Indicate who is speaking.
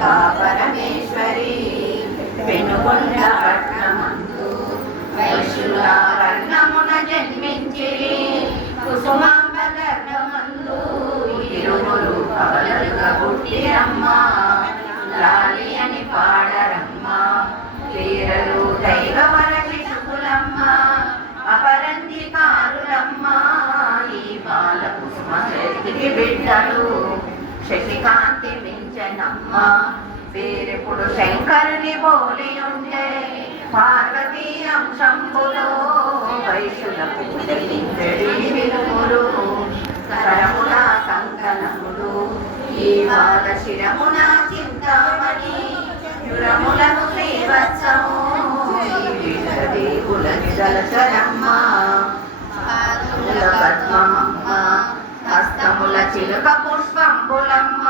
Speaker 1: కనకా పరమేశ్వరి పెనుకొండ పట్నమందు వైశ్యుల వర్ణమున జన్మించి కుసుమాంబ గర్భమందు ఇరువురు కవలలుగా పుట్టిరమ్మ లాలి అని పాడరమ్మ వీరలు దైవవర శిశుకులమ్మ అపరంజి కారులమ్మ ఈ బాల కుసుమ బిడ్డలు. శశికాంతి మించనమ్మ వీరెప్పుడు శంకరుని పోలి ఉంటే పార్వతీ అంశంబులో వైశులకు జయించడి వినుములు కరముల కంకణములు ఈ బాల శిరమున చింతామణి యురములకు శ్రీవత్సము. దేవుల విషదేవుల జలచరమ్మ పాదముల చిలుక పుష్పంబులమ్మ